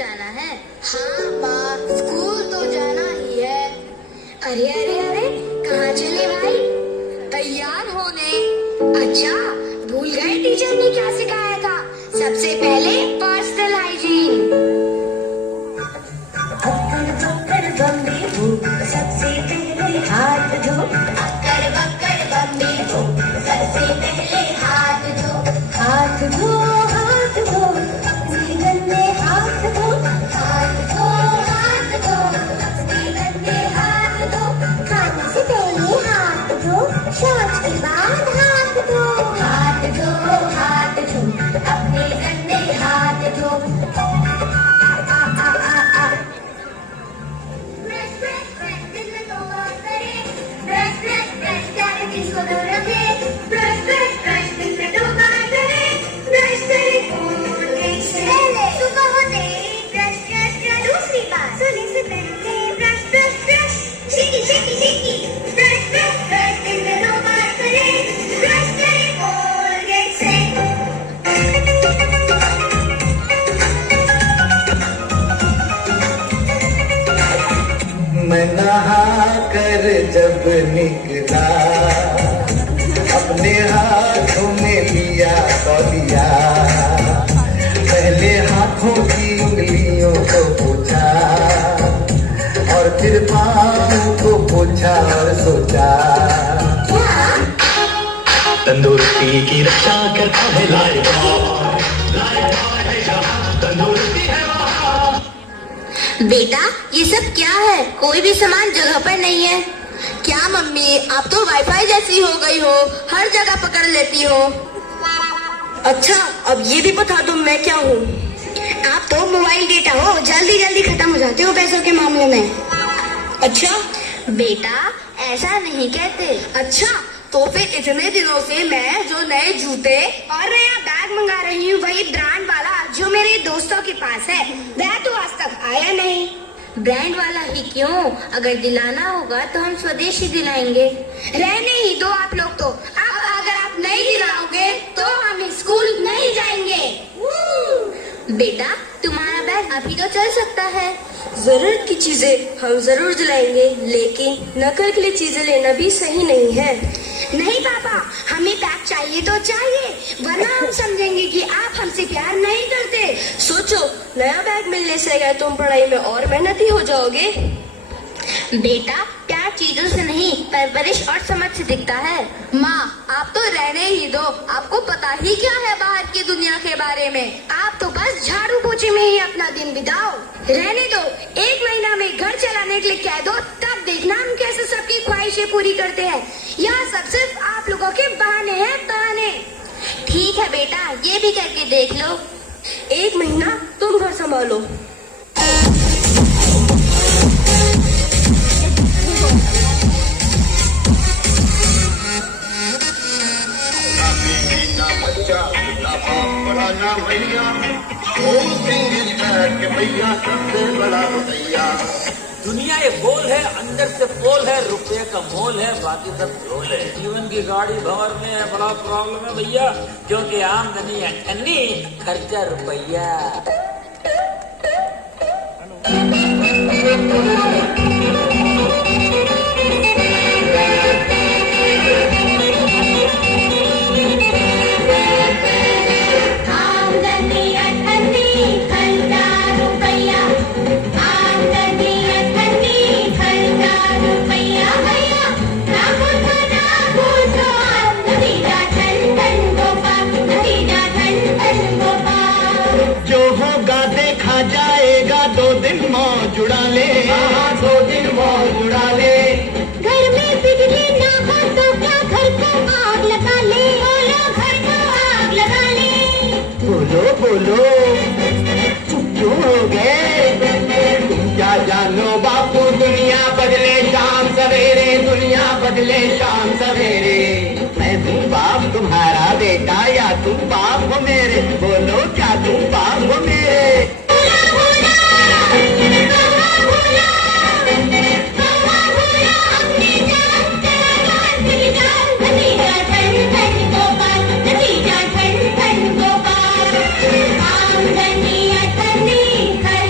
जाना है। हाँ माँ, स्कूल तो जाना ही है। अरे अरे अरे, कहाँ चले भाई? तैयार होने। अच्छा, भूल गए टीचर ने क्या सिखाया था? सबसे पहले personal hygiene. Occur Bakkar Bombay हो, सबसे पहले हाथ धो। अक्कर बक्कर बम्बे हो, सबसे पहले हाथ धो। हाथ धो, हाथ धो, अपने गंदे हाथ धो। हाथ धो, हाथ धो, अपने गंदे हाथ धो। खाने से पहले हाथ धो, शौच के बाद हाथ धो। हाथ धो, हाथ धो, अपने गंदे हाथ धो। मैं नहा कर जब निकला, अपने हाथों में लिया तौलिया। पहले हाथों की उंगलियों को पोछा, और फिर पाँव को पोछा और सोचा। तंदुरुस्ती की रक्षा करता है लाइफ है जहाँ तंदुरुस्ती है वहाँ। बेटा, ये सब क्या है? कोई भी सामान जगह पर नहीं है। क्या मम्मी, आप तो वाईफाई जैसी हो गई हो, हर जगह पकड़ लेती हो। अच्छा, अब ये भी बता दो मैं क्या हूँ? आप तो मोबाइल डेटा हो, जल्दी जल्दी खत्म हो जाते हो पैसों के मामले में। अच्छा बेटा, ऐसा नहीं कहते। अच्छा, तो फिर इतने दिनों से मैं जो नए जूते और नया बैग मंगा रही हूँ, वही ब्रांड वाला जो मेरे दोस्तों के पास है, वह तो आज तक आया नहीं। ब्रांड वाला ही क्यों? अगर दिलाना होगा तो हम स्वदेशी दिलाएंगे। रहने ही दो आप लोग तो। अब अगर आप नहीं दिलाओगे तो हम स्कूल नहीं जाएंगे। बेटा, तुम्हारा बैग अभी तो चल सकता है। जरूरत की चीजें हम जरूर दिलाएंगे, लेकिन नकल के लिए चीजें लेना भी सही नहीं है। नहीं पापा, हमें बैग चाहिए तो चाहिए, वरना हम समझेंगे कि आप हमसे प्यार नहीं करते। सोचो, नया बैग मिलने से अगर तुम पढ़ाई में और मेहनती हो जाओगे। बेटा, प्यार चीजों से नहीं, परवरिश और समझ से दिखता है। माँ, आप तो रहने ही दो, आपको पता ही क्या है बाहर की दुनिया के बारे में। आप तो बस झाड़ू पोछे में ही अपना दिन बिताओ। रहने दो, 1 महीना में घर चलाने के लिए कह दो, तब देखना हम कैसे सबकी ख्वाहिशें पूरी करते हैं। यह सब सिर्फ आप लोगों के बहाने हैं, बहाने। ठीक है बेटा, ये भी करके देख लो। 1 महीना तुम घर संभालो। दुनिया एक गोल है, अंदर से पोल है, रुपये का मोल है, बाकी सब झोल है। जीवन की गाड़ी भंवर में है, बड़ा प्रॉब्लम है भैया, क्योंकि आमदनी है अन्नी, खर्चा रुपया। जाएगा 2 दिन मौज उड़ा ले, 2 दिन मौज उड़ा ले। घर में बिजली ना हो तो क्या घर को आग लगा ले। बोलो, घर को आग लगा ले। बोलो बोलो, चुप क्यों हो गए? तुम क्या जानो बापू, दुनिया बदले शाम सवेरे, दुनिया बदले शाम सवेरे। मैं तुम बाप तुम्हारा बेटा या तुम बाप हो मेरे? बोलो, क्या तुम बाप हो मेरे? आमदनी अठन्नी, घर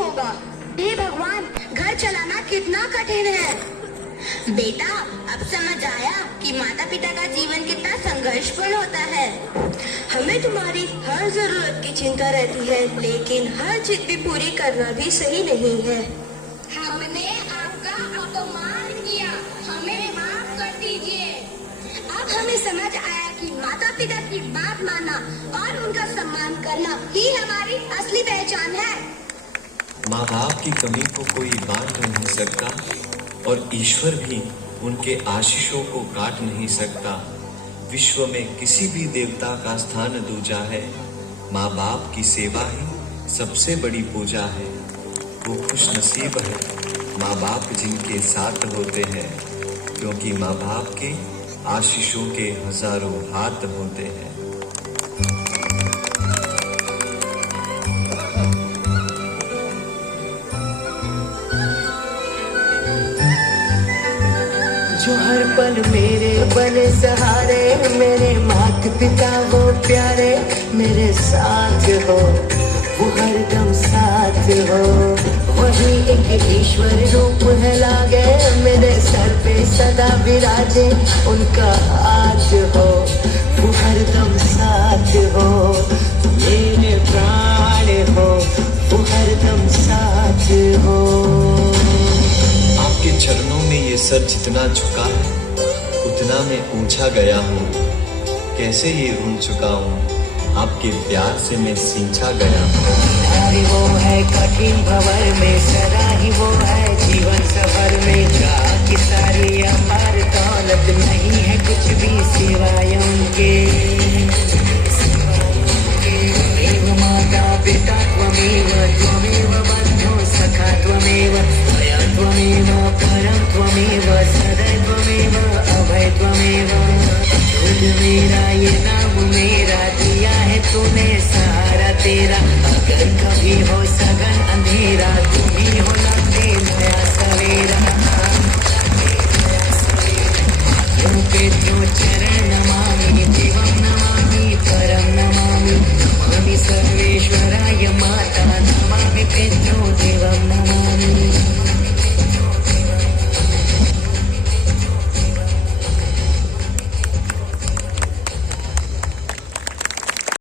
होगा। हे भगवान, घर चलाना कितना कठिन है। बेटा, अब समझ आया कि माता पिता का जीवन कितना संघर्षपूर्ण होता है। हमें तुम्हारी हर जरूरत की चिंता रहती है, लेकिन हर जिद भी पूरी करना भी सही नहीं है। हमने आपका अपमान किया, हमें माफ कर दीजिए। अब हमें समझ आया कि माता पिता की बात मानना और उनका सम्मान करना ही हमारी असली पहचान है। माँ बाप की कमी को कोई बांट नहीं सकता और ईश्वर भी उनके आशीषों को काट नहीं सकता। विश्व में किसी भी देवता का स्थान दूजा है। माँ बाप की सेवा ही सबसे बड़ी पूजा है। वो खुश नसीब है माँ बाप जिनके साथ होते हैं, क्योंकि माँ बाप के आशीषों के हजारों हाथ होते हैं। जो हर पल मेरे बने सहारे, मेरे माता पिता वो प्यारे, मेरे साथ हो वो हरदम साथ हो। वही एक ईश्वर रूप है लागे, मेरे सर पे सदा विराजे, उनका हाथ हो वो हरदम साथ हो। मेरे प्राण हो वो हरदम साथ हो। आपके चरणों में ये सर जितना झुका है, उतना मैं ऊंचा गया हूँ। कैसे ये ऋण चुकाऊं, आपके प्यार से मैं सींचा गया हूँ। वो है कठिन